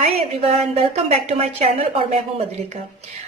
Hi everyone, welcome back to my channel और मैं हूं मधुलिका।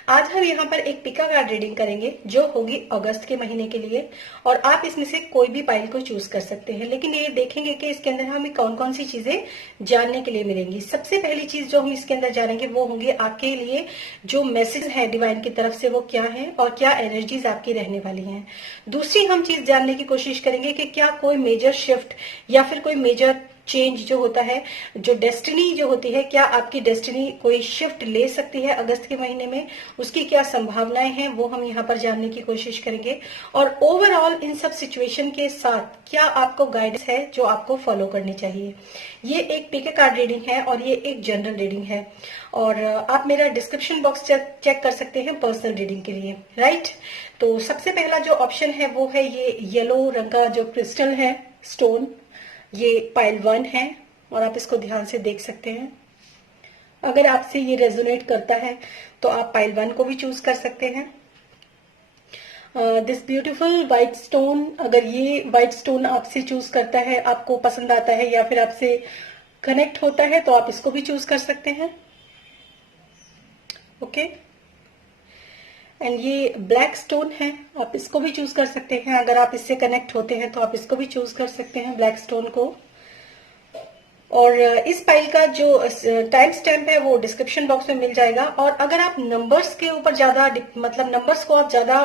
आज हम यहाँ पर एक पिका कार्ड रीडिंग करेंगे जो होगी अगस्त के महीने के लिए। और आप इसमें से कोई भी पाइल को चूज कर सकते हैं, लेकिन ये देखेंगे कि इसके अंदर हमें कौन कौन सी चीजें जानने के लिए मिलेंगी। सबसे पहली चीज जो हम इसके अंदर जानेंगे वो होंगे आपके लिए जो मैसेज है डिवाइन की तरफ से, वो क्या है और क्या एनर्जीज आपकी रहने वाली हैं। दूसरी हम चीज जानने की कोशिश करेंगे कि क्या कोई मेजर शिफ्ट या फिर कोई मेजर चेंज जो होता है, जो डेस्टिनी जो होती है, क्या आपकी डेस्टिनी कोई शिफ्ट ले सकती है अगस्त के महीने में, उसकी क्या संभावनाएं हैं वो हम यहाँ पर जानने की कोशिश करेंगे। और ओवरऑल इन सब सिचुएशन के साथ क्या आपको गाइडेंस है जो आपको फॉलो करनी चाहिए। ये एक पिक कार्ड रीडिंग है और ये एक जनरल रीडिंग है। और आप मेरा डिस्क्रिप्शन बॉक्स चेक कर सकते हैं पर्सनल रीडिंग के लिए, राइट। तो सबसे पहला जो ऑप्शन है वो है ये येलो रंग का जो क्रिस्टल है, स्टोन, ये पाइल 1 है और आप इसको ध्यान से देख सकते हैं। अगर आपसे ये रेजोनेट करता है तो आप पाइल 1 को भी चूज कर सकते हैं। दिस ब्यूटीफुल व्हाइट स्टोन, अगर ये व्हाइट स्टोन आपसे चूज करता है, आपको पसंद आता है या फिर आपसे कनेक्ट होता है, तो आप इसको भी चूज कर सकते हैं। ओके। एंड ये ब्लैक स्टोन है, आप इसको भी चूज कर सकते हैं। अगर आप इससे कनेक्ट होते हैं तो आप इसको भी चूज कर सकते हैं, ब्लैक स्टोन को। और इस फाइल का जो टाइम स्टैम्प है वो डिस्क्रिप्शन बॉक्स में मिल जाएगा। और अगर आप नंबर्स के ऊपर ज्यादा मतलब नंबर्स को आप ज्यादा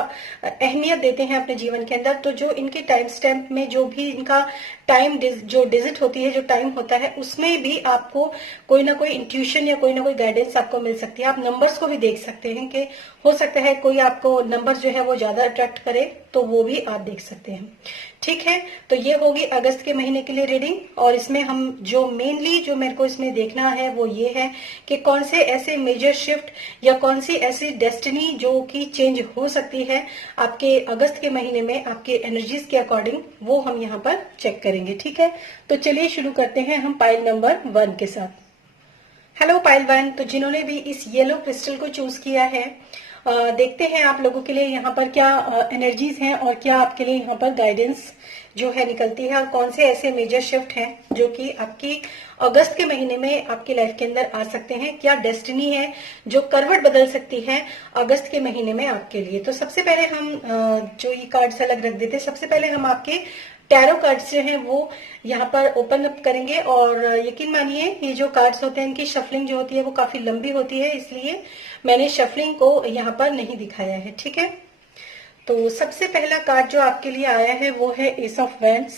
अहमियत देते हैं अपने जीवन के अंदर, तो जो इनके टाइम स्टैम्प में जो भी इनका टाइम जो डिजिट होती है, जो टाइम होता है, उसमें भी आपको कोई ना कोई इंट्यूशन या कोई ना कोई गाइडेंस आपको मिल सकती है। आप नंबर्स को भी देख सकते हैं कि हो सकता है कोई आपको नंबर जो है वो ज्यादा अट्रैक्ट करे, तो वो भी आप देख सकते हैं। ठीक है, तो ये होगी अगस्त के महीने के लिए रीडिंग। और इसमें हम जो मेनली जो मेरे को इसमें देखना है वो ये है कि कौन से ऐसे मेजर शिफ्ट या कौन सी ऐसी डेस्टिनी जो कि चेंज हो सकती है आपके अगस्त के महीने में आपके एनर्जीज के अकॉर्डिंग, वो हम यहाँ पर चेक करेंगे। ठीक है, तो चलिए शुरू करते हैं हम पाइल नंबर 1 के साथ। हेलो पाइल 1, तो जिन्होंने भी इस येलो क्रिस्टल को चूज किया है, देखते हैं आप लोगों के लिए यहाँ पर क्या एनर्जीज हैं और क्या आपके लिए यहाँ पर गाइडेंस जो है निकलती है, और कौन से ऐसे मेजर शिफ्ट हैं जो कि आपकी अगस्त के महीने में आपकी लाइफ के अंदर आ सकते हैं। क्या डेस्टिनी है जो करवट बदल सकती है अगस्त के महीने में आपके लिए। तो सबसे पहले हम जो ये कार्ड्स अलग रख देते हैं, सबसे पहले हम आपके टैरो कार्ड्स जो हैं वो यहाँ पर ओपन अप करेंगे। और यकीन मानिए ये जो कार्ड्स होते हैं इनकी शफलिंग जो होती है वो काफी लंबी होती है, इसलिए मैंने शफलिंग को यहाँ पर नहीं दिखाया है। ठीक है, तो सबसे पहला कार्ड जो आपके लिए आया है वो है एस ऑफ वैंड्स।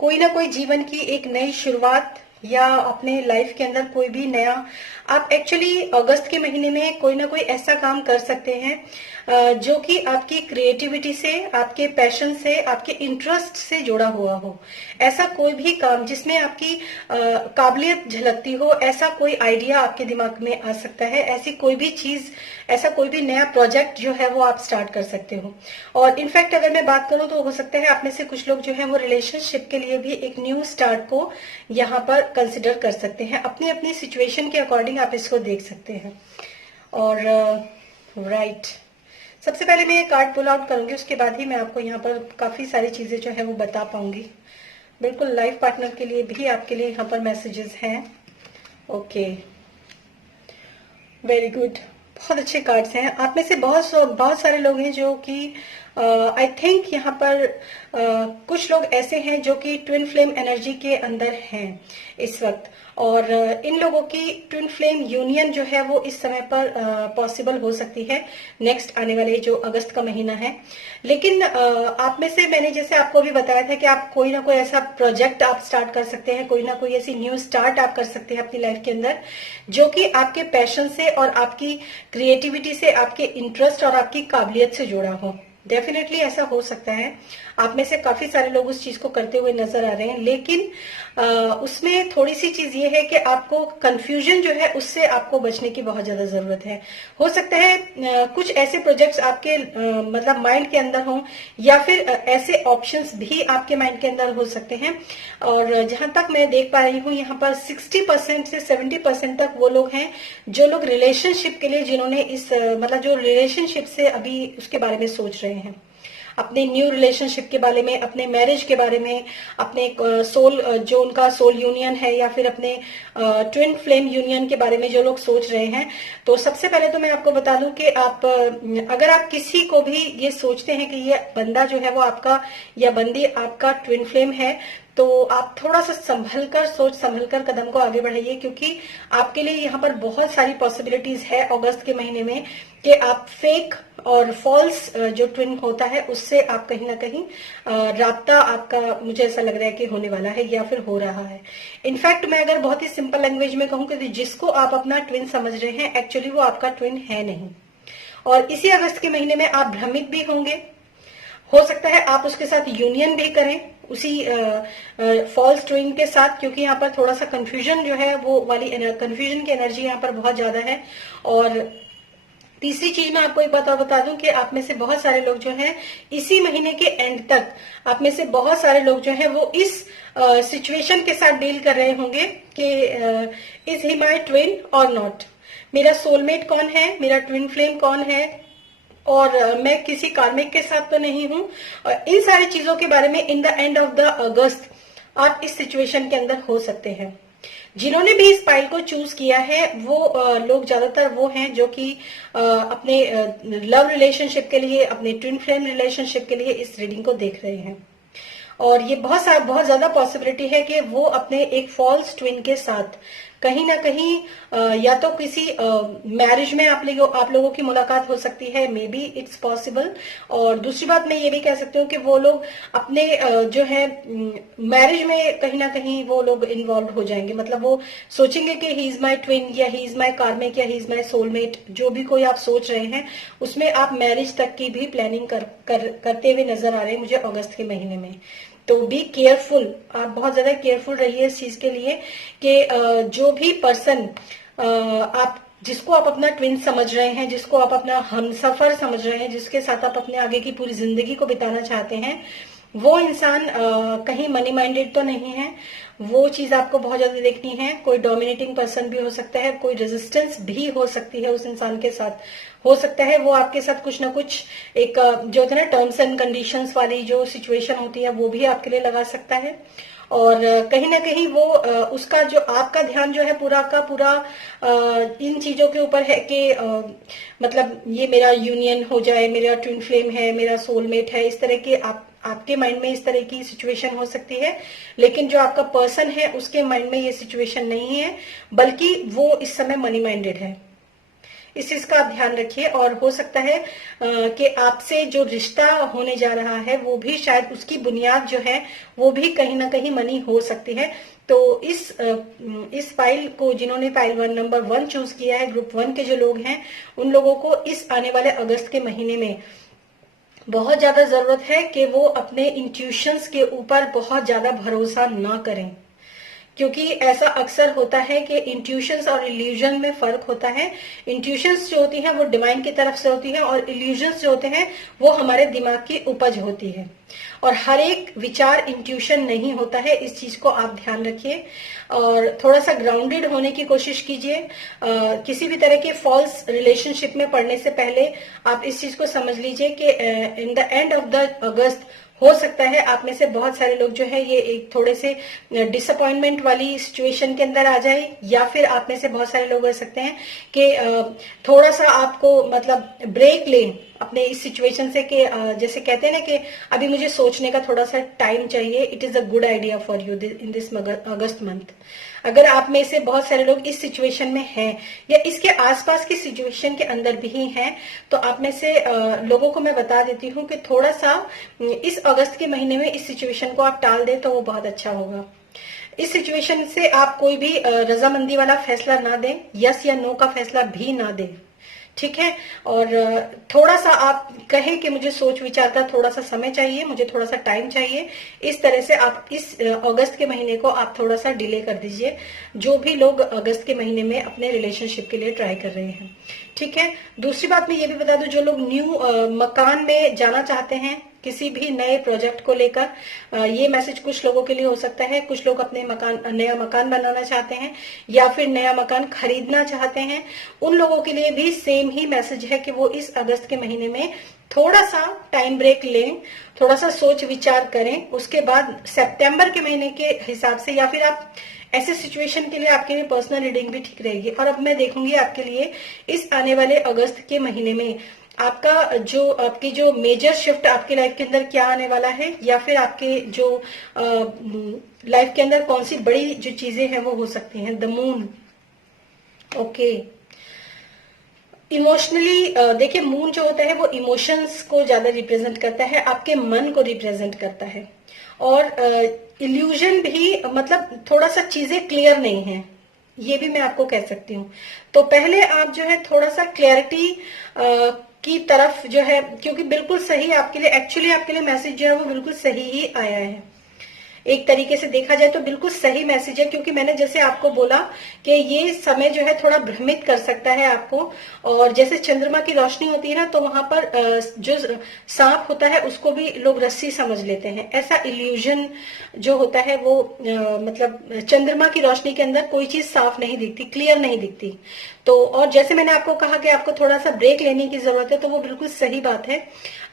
कोई ना कोई जीवन की एक नई शुरुआत या अपने लाइफ के अंदर कोई भी नया, आप एक्चुअली अगस्त के महीने में कोई ना कोई ऐसा काम कर सकते हैं जो कि आपकी क्रिएटिविटी से, आपके पैशन से, आपके इंटरेस्ट से जुड़ा हुआ हो। ऐसा कोई भी काम जिसमें आपकी काबिलियत झलकती हो, ऐसा कोई आइडिया आपके दिमाग में आ सकता है। ऐसी कोई भी चीज, ऐसा कोई भी नया प्रोजेक्ट जो है वो आप स्टार्ट कर सकते हो। और इनफैक्ट अगर मैं बात करूं तो हो सकता है आप में से कुछ लोग जो है वो रिलेशनशिप के लिए भी एक न्यू स्टार्ट को यहाँ पर कंसिडर कर सकते हैं। अपनी अपनी सिचुएशन के अकॉर्डिंग आप इसको देख सकते हैं। और राइट, सबसे पहले मैं ये कार्ड पुल आउट करूंगी, उसके बाद ही मैं आपको यहाँ पर काफी सारी चीजें जो है वो बता पाऊंगी। बिल्कुल लाइफ पार्टनर के लिए भी आपके लिए यहाँ पर मैसेजेस हैं। ओके, वेरी गुड, बहुत अच्छे कार्ड्स हैं। आप में से बहुत सारे लोग हैं जो कि आई थिंक यहाँ पर कुछ लोग ऐसे हैं जो कि ट्विन फ्लेम एनर्जी के अंदर हैं इस वक्त। और इन लोगों की ट्विन फ्लेम यूनियन जो है वो इस समय पर पॉसिबल हो सकती है नेक्स्ट आने वाले जो अगस्त का महीना है। लेकिन आप में से मैंने जैसे आपको भी बताया था कि आप कोई ना कोई ऐसा प्रोजेक्ट आप स्टार्ट कर सकते हैं, कोई ना कोई ऐसी न्यू स्टार्ट आप कर सकते हैं अपनी लाइफ के अंदर जो कि आपके पैशन से और आपकी क्रिएटिविटी से, आपके इंटरेस्ट और आपकी काबिलियत से जुड़ा हो। डेफिनेटली ऐसा हो सकता है। आप में से काफी सारे लोग उस चीज को करते हुए नजर आ रहे हैं, लेकिन उसमें थोड़ी सी चीज ये है कि आपको कंफ्यूजन जो है उससे आपको बचने की बहुत ज्यादा जरूरत है। हो सकता है कुछ ऐसे प्रोजेक्ट्स आपके मतलब माइंड के अंदर हों, या फिर ऐसे ऑप्शंस भी आपके माइंड के अंदर हो सकते हैं। और जहां तक मैं देख पा रही हूँ यहाँ पर 60% से 70% तक वो लोग हैं जो लोग रिलेशनशिप के लिए, जिन्होंने इस मतलब जो रिलेशनशिप से अभी उसके बारे में सोच रहे हैं। अपने न्यू रिलेशनशिप के बारे में, अपने मैरिज के बारे में, अपने सोल जो उनका सोल यूनियन है या फिर अपने ट्विन फ्लेम यूनियन के बारे में जो लोग सोच रहे हैं। तो सबसे पहले तो मैं आपको बता दूं कि आप अगर आप किसी को भी ये सोचते हैं कि ये बंदा जो है वो आपका या बंदी आपका ट्विन फ्लेम है, तो आप थोड़ा सा संभल कर कदम को आगे बढ़ाइए, क्योंकि आपके लिए यहाँ पर बहुत सारी पॉसिबिलिटीज है अगस्त के महीने में कि आप फेक और फॉल्स जो ट्विन होता है उससे आप कहीं ना कहीं राब्ता आपका, मुझे ऐसा लग रहा है कि होने वाला है या फिर हो रहा है। इनफैक्ट मैं अगर बहुत ही सिंपल लैंग्वेज में कहूँ कि जिसको आप अपना ट्विन समझ रहे हैं एक्चुअली वो आपका ट्विन है नहीं, और इसी अगस्त के महीने में आप भ्रमित भी होंगे। हो सकता है आप उसके साथ यूनियन भी करें उसी फॉल्स ट्विन के साथ, क्योंकि यहाँ पर थोड़ा सा कंफ्यूजन जो है वो वाली कंफ्यूजन की एनर्जी यहाँ पर बहुत ज्यादा है। और तीसरी चीज मैं आपको एक बात और बता दूं कि आप में से बहुत सारे लोग जो हैं इसी महीने के एंड तक, आप में से बहुत सारे लोग जो हैं वो इस सिचुएशन के साथ डील कर रहे होंगे कि इज ही माई ट्विन और नॉट, मेरा सोलमेट कौन है, मेरा ट्विन फ्लेम कौन है, और मैं किसी कार्मिक के साथ तो नहीं हूं। और इन सारी चीजों के बारे में in the end of the August आप इस सिचुएशन के अंदर हो सकते हैं। जिन्होंने भी इस पाइल को चूज किया है वो लोग ज्यादातर वो हैं जो कि अपने लव रिलेशनशिप के लिए, अपने ट्विन फ्लेम रिलेशनशिप के लिए इस रीडिंग को देख रहे हैं। और ये बहुत ज्यादा पॉसिबिलिटी है कि वो अपने एक फॉल्स ट्विन के साथ कहीं ना कहीं या तो किसी मैरिज में आप लोगों की मुलाकात हो सकती है, मे बी इट्स पॉसिबल। और दूसरी बात मैं ये भी कह सकती हूँ कि वो लोग अपने जो है मैरिज में कहीं ना कहीं वो लोग इन्वॉल्व हो जाएंगे, मतलब वो सोचेंगे कि ही इज माई ट्विन या ही इज माई कार्मिक या ही इज माई सोलमेट, जो भी कोई आप सोच रहे हैं उसमें आप मैरिज तक की भी प्लानिंग करते हुए नजर आ रहे हैं मुझे अगस्त के महीने में। तो बी केयरफुल, आप बहुत ज्यादा केयरफुल रहिए इस चीज के लिए कि जो भी पर्सन आप जिसको आप अपना ट्विन समझ रहे हैं, जिसको आप अपना हमसफर समझ रहे हैं, जिसके साथ आप अपने आगे की पूरी जिंदगी को बिताना चाहते हैं, वो इंसान कहीं मनी माइंडेड तो नहीं है। वो चीज आपको बहुत ज्यादा देखनी है। कोई डोमिनेटिंग पर्सन भी हो सकता है, कोई रेजिस्टेंस भी हो सकती है उस इंसान के साथ, हो सकता है वो आपके साथ कुछ ना कुछ एक जो होता है ना टर्म्स एंड कंडीशंस वाली जो सिचुएशन होती है वो भी आपके लिए लगा सकता है। और कहीं ना कहीं वो उसका जो आपका ध्यान जो है पूरा का पूरा इन चीजों के ऊपर है कि मतलब ये मेरा यूनियन हो जाए, मेरा ट्विन फ्लेम है, मेरा सोलमेट है, इस तरह के आपके माइंड में इस तरह की सिचुएशन हो सकती है। लेकिन जो आपका पर्सन है उसके माइंड में ये सिचुएशन नहीं है, बल्कि वो इस समय मनी माइंडेड है। इस चीज का आप ध्यान रखिए। और हो सकता है कि आपसे जो रिश्ता होने जा रहा है वो भी शायद उसकी बुनियाद जो है वो भी कहीं ना कहीं मनी हो सकती है। तो इस फाइल को जिन्होंने फाइल नंबर 1 चूज किया है, ग्रुप 1 के जो लोग हैं, उन लोगों को इस आने वाले अगस्त के महीने में बहुत ज्यादा जरूरत है कि वो अपने इंट्यूशंस के ऊपर बहुत ज्यादा भरोसा ना करें, क्योंकि ऐसा अक्सर होता है कि इंट्यूशंस और इल्यूजन में फर्क होता है। इंट्यूशंस जो होती है वो डिवाइन की तरफ से होती है और इल्यूजन्स जो होते हैं वो हमारे दिमाग की उपज होती है। और हर एक विचार इंट्यूशन नहीं होता है, इस चीज को आप ध्यान रखिए। और थोड़ा सा ग्राउंडेड होने की कोशिश कीजिए। किसी भी तरह के फॉल्स रिलेशनशिप में पड़ने से पहले आप इस चीज को समझ लीजिए कि in the end of the August हो सकता है आप में से बहुत सारे लोग जो है ये एक थोड़े से डिसअपॉइंटमेंट वाली सिचुएशन के अंदर आ जाए, या फिर आप में से बहुत सारे लोग हो सकते हैं कि थोड़ा सा आपको मतलब ब्रेक लें अपने इस सिचुएशन से, कि जैसे कहते हैं ना कि अभी मुझे सोचने का थोड़ा सा टाइम चाहिए। It is a good idea for you in this August month. अगर आप में से बहुत सारे लोग इस सिचुएशन में हैं या इसके आसपास की सिचुएशन के अंदर भी हैं, तो आप में से लोगों को मैं बता देती हूँ कि थोड़ा सा इस अगस्त के महीने में इस सिचुएशन को आप टाल दें तो वो बहुत अच्छा होगा। इस सिचुएशन से आप कोई भी रजामंदी वाला फैसला ना दें, यस या नो का फैसला भी ना दें, ठीक है। और थोड़ा सा आप कहें कि मुझे सोच विचार का थोड़ा सा समय चाहिए, मुझे थोड़ा सा टाइम चाहिए। इस तरह से आप इस अगस्त के महीने को आप थोड़ा सा डिले कर दीजिए, जो भी लोग अगस्त के महीने में अपने रिलेशनशिप के लिए ट्राई कर रहे हैं, ठीक है। दूसरी बात मैं ये भी बता दूं, जो लोग न्यू मकान में जाना चाहते हैं किसी भी नए प्रोजेक्ट को लेकर, ये मैसेज कुछ लोगों के लिए हो सकता है। कुछ लोग अपने नया मकान बनाना चाहते हैं या फिर नया मकान खरीदना चाहते हैं, उन लोगों के लिए भी सेम ही मैसेज है कि वो इस अगस्त के महीने में थोड़ा सा टाइम ब्रेक लें, थोड़ा सा सोच विचार करें, उसके बाद सितंबर के महीने के हिसाब से या फिर आप ऐसे सिचुएशन के लिए आपके लिए पर्सनल रीडिंग भी ठीक रहेगी। और अब मैं देखूंगी आपके लिए इस आने वाले अगस्त के महीने में आपकी जो मेजर शिफ्ट आपके लाइफ के अंदर क्या आने वाला है, या फिर आपके जो लाइफ के अंदर कौन सी बड़ी जो चीजें हैं वो हो सकती हैं। The moon, okay. इमोशनली देखिए, मून जो होता है वो इमोशंस को ज्यादा रिप्रेजेंट करता है, आपके मन को रिप्रेजेंट करता है। और इल्यूजन भी, मतलब थोड़ा सा चीजें क्लियर नहीं है, ये भी मैं आपको कह सकती हूँ। तो पहले आप जो है थोड़ा सा क्लैरिटी की तरफ जो है, क्योंकि बिल्कुल सही आपके लिए, एक्चुअली आपके लिए मैसेज जो है वो बिल्कुल सही ही आया है। एक तरीके से देखा जाए तो बिल्कुल सही मैसेज है, क्योंकि मैंने जैसे आपको बोला कि ये समय जो है थोड़ा भ्रमित कर सकता है आपको। और जैसे चंद्रमा की रोशनी होती है ना, तो वहां पर जो सांप होता है उसको भी लोग रस्सी समझ लेते हैं। ऐसा इल्यूजन जो होता है वो मतलब चंद्रमा की रोशनी के अंदर कोई चीज साफ नहीं दिखती, क्लियर नहीं दिखती। तो और जैसे मैंने आपको कहा कि आपको थोड़ा सा ब्रेक लेने की जरूरत है, तो वो बिल्कुल सही बात है।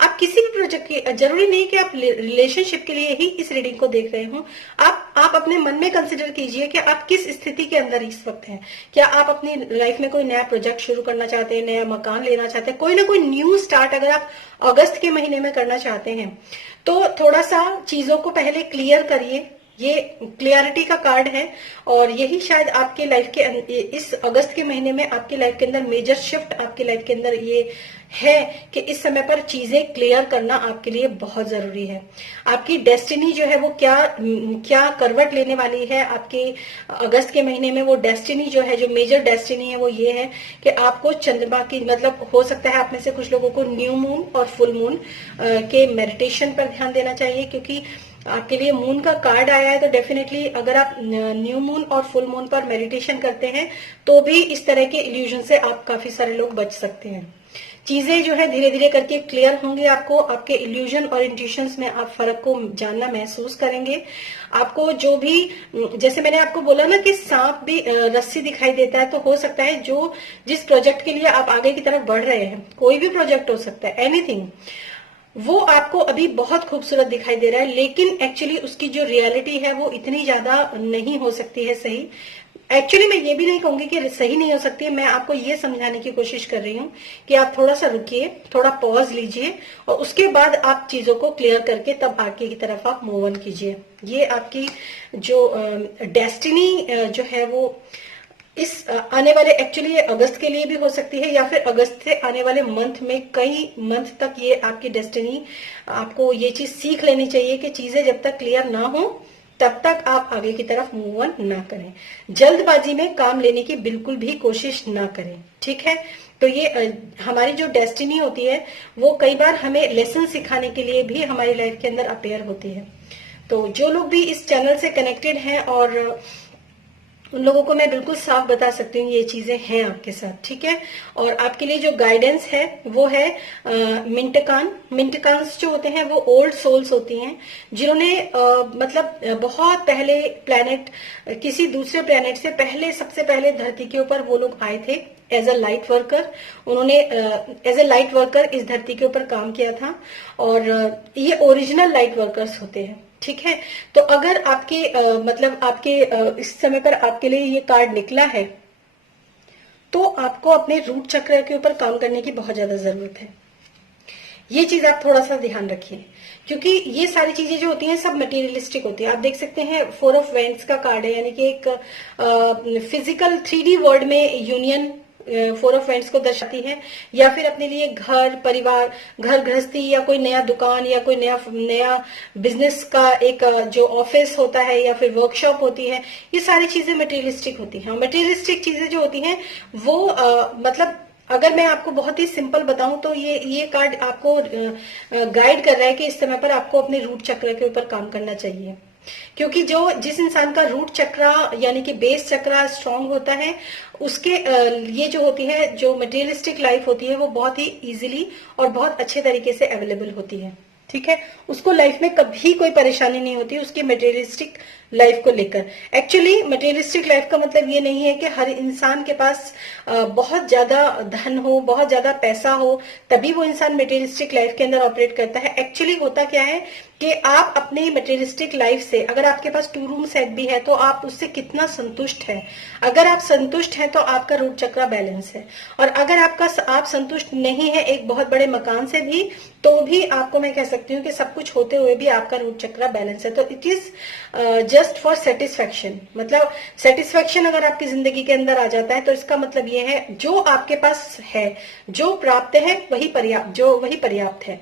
आप किसी भी प्रोजेक्ट की, जरूरी नहीं कि आप रिलेशनशिप के लिए ही इस रीडिंग को देख रहे हो। आप अपने मन में कंसिडर कीजिए कि आप किस स्थिति के अंदर इस वक्त हैं। क्या आप अपनी लाइफ में कोई नया प्रोजेक्ट शुरू करना चाहते हैं, नया मकान लेना चाहते हैं, कोई ना कोई न्यू स्टार्ट अगर आप अगस्त के महीने में करना चाहते हैं, तो थोड़ा सा चीजों को पहले क्लियर करिए। ये क्लियरिटी का कार्ड है, और यही शायद आपके लाइफ के इस अगस्त के महीने में आपकी लाइफ के अंदर मेजर शिफ्ट आपकी लाइफ के अंदर ये है कि इस समय पर चीजें क्लियर करना आपके लिए बहुत जरूरी है। आपकी डेस्टिनी जो है वो क्या करवट लेने वाली है आपके अगस्त के महीने में। वो डेस्टिनी जो है, जो मेजर डेस्टिनी है, वो ये है कि आपको चंद्रमा की, मतलब हो सकता है आप में से कुछ लोगों को न्यू मून और फुल मून के मेडिटेशन पर ध्यान देना चाहिए, क्योंकि आपके लिए मून का कार्ड आया है। तो डेफिनेटली अगर आप न्यू मून और फुल मून पर मेडिटेशन करते हैं तो भी इस तरह के इल्यूजन से आप काफी सारे लोग बच सकते हैं। चीजें जो है धीरे धीरे करके क्लियर होंगी आपको। आपके इल्यूजन और इंट्यूशंस में आप फर्क को जानना महसूस करेंगे। आपको जो भी, जैसे मैंने आपको बोला ना कि सांप भी रस्सी दिखाई देता है, तो हो सकता है जो जिस प्रोजेक्ट के लिए आप आगे की तरफ बढ़ रहे हैं, कोई भी प्रोजेक्ट हो सकता है, एनीथिंग, वो आपको अभी बहुत खूबसूरत दिखाई दे रहा है, लेकिन एक्चुअली उसकी जो रियलिटी है वो इतनी ज्यादा नहीं हो सकती है सही। एक्चुअली मैं ये भी नहीं कहूंगी कि सही नहीं हो सकती है, मैं आपको ये समझाने की कोशिश कर रही हूँ कि आप थोड़ा सा रुकिए, थोड़ा पॉज लीजिए, और उसके बाद आप चीजों को क्लियर करके तब आगे की तरफ आप मूव ऑन कीजिए। ये आपकी जो डेस्टिनी जो है वो इस आने वाले, एक्चुअली ये अगस्त के लिए भी हो सकती है, या फिर अगस्त से आने वाले मंथ में, कई मंथ तक ये आपकी डेस्टिनी, आपको ये चीज सीख लेनी चाहिए कि चीजें जब तक क्लियर ना हो तब तक आप आगे की तरफ मूव ऑन ना करें। जल्दबाजी में काम लेने की बिल्कुल भी कोशिश ना करें, ठीक है। तो ये हमारी जो डेस्टिनी होती है वो कई बार हमें लेसन सिखाने के लिए भी हमारी लाइफ के अंदर अपेयर होती है। तो जो लोग भी इस चैनल से कनेक्टेड हैं, और उन लोगों को मैं बिल्कुल साफ बता सकती हूँ ये चीजें हैं आपके साथ, ठीक है। और आपके लिए जो गाइडेंस है वो है मिंटकान्स जो होते हैं वो ओल्ड सोल्स होती हैं, जिन्होंने मतलब बहुत पहले प्लैनेट, किसी दूसरे प्लैनेट से पहले, सबसे पहले धरती के ऊपर वो लोग आए थे एज अ लाइट वर्कर। उन्होंने एज अ लाइट वर्कर इस धरती के ऊपर काम किया था, और ये ओरिजिनल लाइट वर्कर्स होते हैं, ठीक है। तो अगर आपके मतलब आपके इस समय पर आपके लिए ये कार्ड निकला है, तो आपको अपने रूट चक्र के ऊपर काम करने की बहुत ज्यादा जरूरत है। ये चीज आप थोड़ा सा ध्यान रखिए, क्योंकि ये सारी चीजें जो होती हैं सब मटेरियलिस्टिक होती हैं। आप देख सकते हैं 4 ऑफ वेंट्स का कार्ड है, यानी कि एक फिजिकल 3D वर्ल्ड में यूनियन 4 ऑफ वेंट्स को दर्शाती है, या फिर अपने लिए घर परिवार, घर गृहस्थी, या कोई नया दुकान, या कोई नया बिजनेस का एक जो ऑफिस होता है, या फिर वर्कशॉप होती है, ये सारी चीजें मटेरियलिस्टिक होती हैं। मटेरियलिस्टिक चीजें जो होती हैं वो मतलब अगर मैं आपको बहुत ही सिंपल बताऊं तो ये कार्ड आपको गाइड कर रहा है कि इस समय पर आपको अपने रूट चक्र के ऊपर काम करना चाहिए, क्योंकि जिस इंसान का रूट चक्र यानी कि बेस चक्र स्ट्रांग होता है, उसके ये जो होती है, जो मटेरियलिस्टिक लाइफ होती है, वो बहुत ही इजीली और बहुत अच्छे तरीके से अवेलेबल होती है, ठीक है। उसको लाइफ में कभी कोई परेशानी नहीं होती, उसकी मटेरियलिस्टिक लाइफ को लेकर। एक्चुअली मटेरियलिस्टिक लाइफ का मतलब ये नहीं है कि हर इंसान के पास बहुत ज्यादा धन हो, बहुत ज्यादा पैसा हो, तभी वो इंसान मटेरियलिस्टिक लाइफ के अंदर ऑपरेट करता है। एक्चुअली होता क्या है कि आप अपनी मटेरियलिस्टिक लाइफ से, अगर आपके पास 2 रूम सेट भी है तो आप उससे कितना संतुष्ट है। अगर आप संतुष्ट हैं तो आपका रूट चक्रा बैलेंस है, और अगर आप संतुष्ट नहीं है एक बहुत बड़े मकान से भी, तो भी आपको मैं कह सकती हूँ कि सब कुछ होते हुए भी आपका रूट चक्रा बैलेंस है। तो it is just for satisfaction. मतलब सेटिस्फैक्शन अगर आपकी जिंदगी के अंदर आ जाता है तो इसका मतलब ये है जो आपके पास है, जो प्राप्त है वही पर्याप्त है।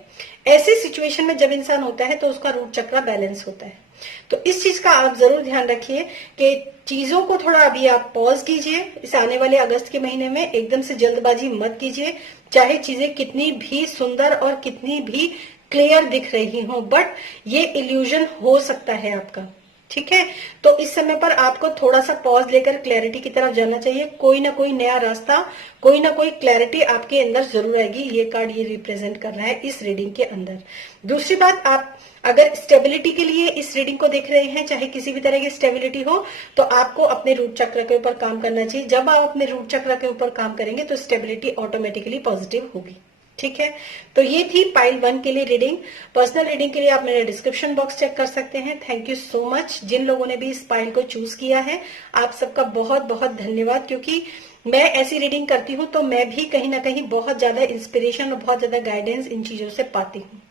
ऐसे सिचुएशन में जब इंसान होता है तो उसका रूट चक्रा बैलेंस होता है। तो इस चीज का आप जरूर ध्यान रखिए कि चीजों को थोड़ा अभी आप पॉज कीजिए। इस आने वाले अगस्त के महीने में एकदम से जल्दबाजी मत कीजिए, चाहे चीजें कितनी भी सुंदर और कितनी भी क्लियर दिख रही हो, बट ये इल्यूजन हो सकता है आपका। ठीक है, तो इस समय पर आपको थोड़ा सा पॉज लेकर क्लैरिटी की तरफ जाना चाहिए। कोई ना कोई नया रास्ता, कोई ना कोई क्लैरिटी आपके अंदर जरूर आएगी। ये कार्ड ये रिप्रेजेंट कर रहा है इस रीडिंग के अंदर। दूसरी बात, आप अगर स्टेबिलिटी के लिए इस रीडिंग को देख रहे हैं, चाहे किसी भी तरह की स्टेबिलिटी हो, तो आपको अपने रूट चक्र के ऊपर काम करना चाहिए। जब आप अपने रूट चक्र के ऊपर काम करेंगे तो स्टेबिलिटी ऑटोमेटिकली पॉजिटिव होगी। ठीक है, तो ये थी पाइल 1 के लिए रीडिंग। पर्सनल रीडिंग के लिए आप मेरे डिस्क्रिप्शन बॉक्स चेक कर सकते हैं। थैंक यू सो मच जिन लोगों ने भी इस पाइल को चूज किया है, आप सबका बहुत बहुत धन्यवाद। क्योंकि मैं ऐसी रीडिंग करती हूँ तो मैं भी कहीं ना कहीं बहुत ज्यादा इंस्पिरेशन और बहुत ज्यादा गाइडेंस इन चीजों से पाती हूँ।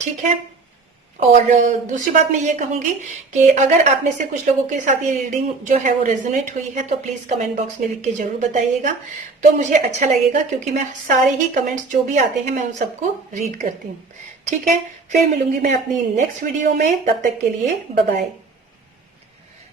ठीक है, और दूसरी बात मैं ये कहूंगी कि अगर आप में से कुछ लोगों के साथ ये रीडिंग जो है वो रेजोनेट हुई है तो प्लीज कमेंट बॉक्स में लिख के जरूर बताइएगा, तो मुझे अच्छा लगेगा। क्योंकि मैं सारे ही कमेंट्स जो भी आते हैं मैं उन सबको रीड करती हूँ। ठीक है, फिर मिलूंगी मैं अपनी नेक्स्ट वीडियो में, तब तक के लिए बाय बाय।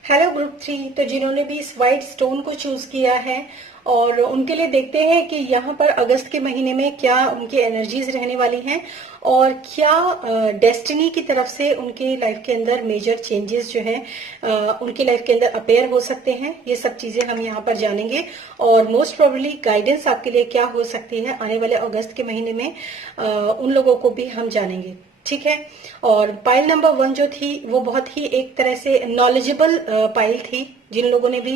हेलो ग्रुप 3, तो जिन्होंने भी इस व्हाइट स्टोन को चूज किया है और उनके लिए देखते हैं कि यहाँ पर अगस्त के महीने में क्या उनकी एनर्जीज रहने वाली हैं और क्या डेस्टिनी की तरफ से उनकी लाइफ के अंदर मेजर चेंजेस जो हैं उनकी लाइफ के अंदर अपेयर हो सकते हैं। ये सब चीजें हम यहाँ पर जानेंगे और मोस्ट प्रोबेबली गाइडेंस आपके लिए क्या हो सकती है आने वाले अगस्त के महीने में, उन लोगों को भी हम जानेंगे। ठीक है, और पाइल नंबर 1 जो थी वो बहुत ही एक तरह से नॉलेजेबल पाइल थी। जिन लोगों ने भी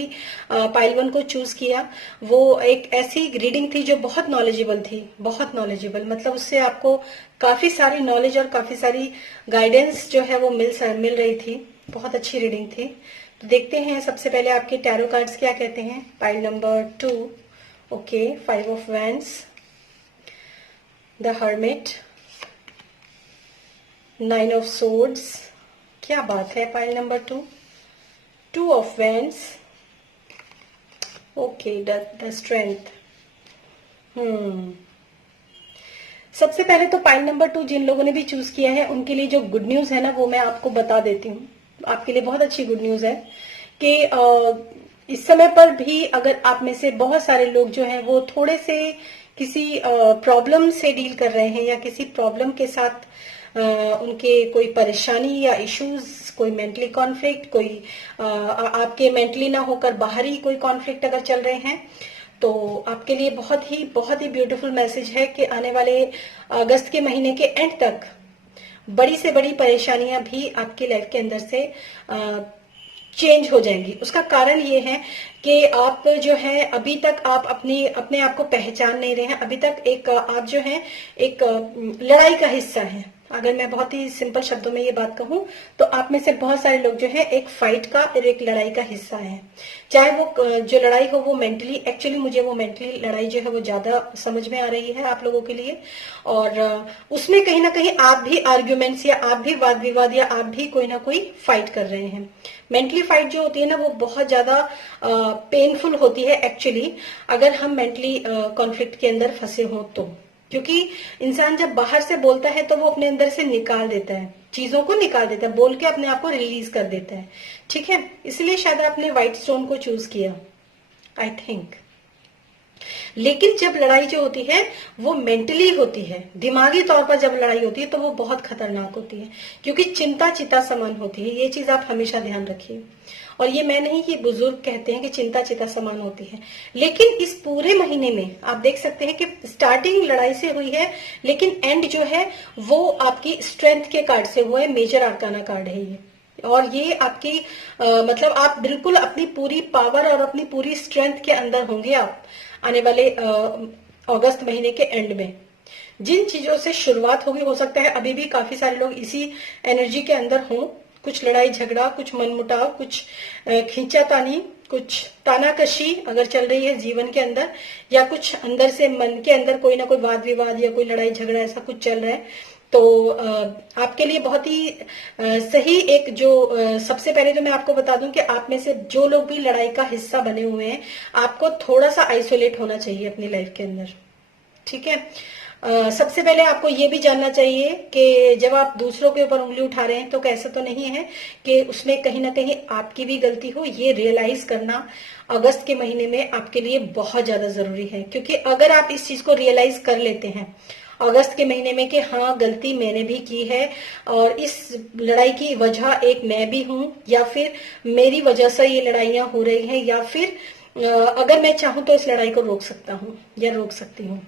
पाइल 1 को चूज किया वो एक ऐसी रीडिंग थी जो बहुत नॉलेजेबल थी, बहुत नॉलेजेबल। मतलब उससे आपको काफी सारी नॉलेज और काफी सारी गाइडेंस जो है वो मिल रही थी। बहुत अच्छी रीडिंग थी। तो देखते हैं सबसे पहले आपके टैरो कार्ड्स क्या कहते हैं। Pile number 2, okay, 5 of wands, the hermit, 9 of swords, क्या बात है। Pile number 2, 2 of wands, okay, the strength. सबसे पहले तो पाइल नंबर 2 जिन लोगों ने भी चूज किया है उनके लिए जो गुड न्यूज है ना वो मैं आपको बता देती हूँ। आपके लिए बहुत अच्छी गुड न्यूज है कि इस समय पर भी अगर आप में से बहुत सारे लोग जो हैं वो थोड़े से किसी प्रॉब्लम से डील कर रहे हैं या किसी प्रॉब्लम के साथ उनके कोई परेशानी या इश्यूज, कोई मेंटली कॉन्फ्लिक्ट, कोई आपके मेंटली ना होकर बाहरी कोई कॉन्फ्लिक्ट अगर चल रहे हैं, तो आपके लिए बहुत ही ब्यूटीफुल मैसेज है कि आने वाले अगस्त के महीने के एंड तक बड़ी से बड़ी परेशानियां भी आपकी लाइफ के अंदर से चेंज हो जाएंगी। उसका कारण ये है कि आप जो है अभी तक आप अपने आप को पहचान नहीं रहे हैं। अभी तक आप जो है एक लड़ाई का हिस्सा है। अगर मैं बहुत ही सिंपल शब्दों में ये बात कहूं तो आप में से बहुत सारे लोग जो है एक फाइट का और एक लड़ाई का हिस्सा है। चाहे वो जो लड़ाई हो वो मेंटली, एक्चुअली मुझे वो मेंटली लड़ाई जो है वो ज्यादा समझ में आ रही है आप लोगों के लिए। और उसमें कहीं ना कहीं आप भी आर्ग्यूमेंट्स या आप भी वाद विवाद या आप भी कोई ना कोई फाइट कर रहे हैं। मेंटली फाइट जो होती है ना वो बहुत ज्यादा पेनफुल होती है एक्चुअली, अगर हम मेंटली कॉन्फ्लिक्ट के अंदर फंसे हों तो। क्योंकि इंसान जब बाहर से बोलता है तो वो अपने अंदर से निकाल देता है, चीजों को निकाल देता है, बोल के अपने आप को रिलीज कर देता है। ठीक है, इसलिए शायद आपने व्हाइट स्टोन को चूज किया, आई थिंक। लेकिन जब लड़ाई जो होती है वो मेंटली होती है, दिमागी तौर पर जब लड़ाई होती है तो वो बहुत खतरनाक होती है, क्योंकि चिंता चिता समान होती है। ये चीज आप हमेशा ध्यान रखिए। और ये मैं नहीं कि बुजुर्ग कहते हैं कि चिंता चिता समान होती है, लेकिन इस पूरे महीने में आप देख सकते हैं कि स्टार्टिंग लड़ाई से हुई है लेकिन एंड जो है वो आपकी स्ट्रेंथ के कार्ड से हुआ है। मेजर आर्काना कार्ड है ये, और ये आपकी मतलब आप बिल्कुल अपनी पूरी पावर और अपनी पूरी स्ट्रेंथ के अंदर होंगे आप आने वाले अगस्त महीने के एंड में। जिन चीजों से शुरुआत होगी, हो सकता है अभी भी काफी सारे लोग इसी एनर्जी के अंदर हों, कुछ लड़ाई झगड़ा, कुछ मनमुटाव, कुछ खींचातानी, कुछ तानाकशी अगर चल रही है जीवन के अंदर, या कुछ अंदर से मन के अंदर कोई ना कोई वाद विवाद या कोई लड़ाई झगड़ा ऐसा कुछ चल रहा है, तो आपके लिए बहुत ही सही एक जो सबसे पहले तो मैं आपको बता दूं कि आप में से जो लोग भी लड़ाई का हिस्सा बने हुए हैं, आपको थोड़ा सा आइसोलेट होना चाहिए अपनी लाइफ के अंदर, ठीक है। सबसे पहले आपको ये भी जानना चाहिए कि जब आप दूसरों के ऊपर उंगली उठा रहे हैं तो कैसा तो नहीं है कि उसमें कहीं ना कहीं आपकी भी गलती हो। ये रियलाइज करना अगस्त के महीने में आपके लिए बहुत ज्यादा जरूरी है, क्योंकि अगर आप इस चीज को रियलाइज कर लेते हैं अगस्त के महीने में कि हाँ गलती मैंने भी की है और इस लड़ाई की वजह एक मैं भी हूं, या फिर मेरी वजह से ये लड़ाइयां हो रही हैं, या फिर अगर मैं चाहूं तो इस लड़ाई को रोक सकता हूं या रोक सकती हूँ।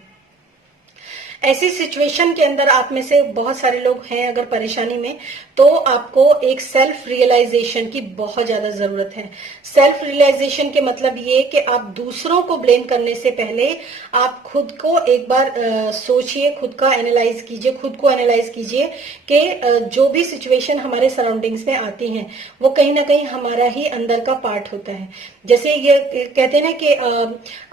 ऐसी सिचुएशन के अंदर आप में से बहुत सारे लोग हैं अगर परेशानी में, तो आपको एक सेल्फ रियलाइजेशन की बहुत ज्यादा जरूरत है। सेल्फ रियलाइजेशन के मतलब ये कि आप दूसरों को ब्लेम करने से पहले आप खुद को एक बार सोचिए, खुद का एनालाइज कीजिए, खुद को एनालाइज कीजिए कि जो भी सिचुएशन हमारे सराउंडिंग्स में आती हैं वो कहीं ना कहीं हमारा ही अंदर का पार्ट होता है। जैसे ये कहते हैं ना कि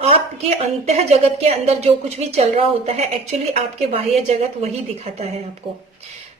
आपके अंतः जगत के अंदर जो कुछ भी चल रहा होता है, एक्चुअली आपके बाह्य जगत वही दिखाता है आपको।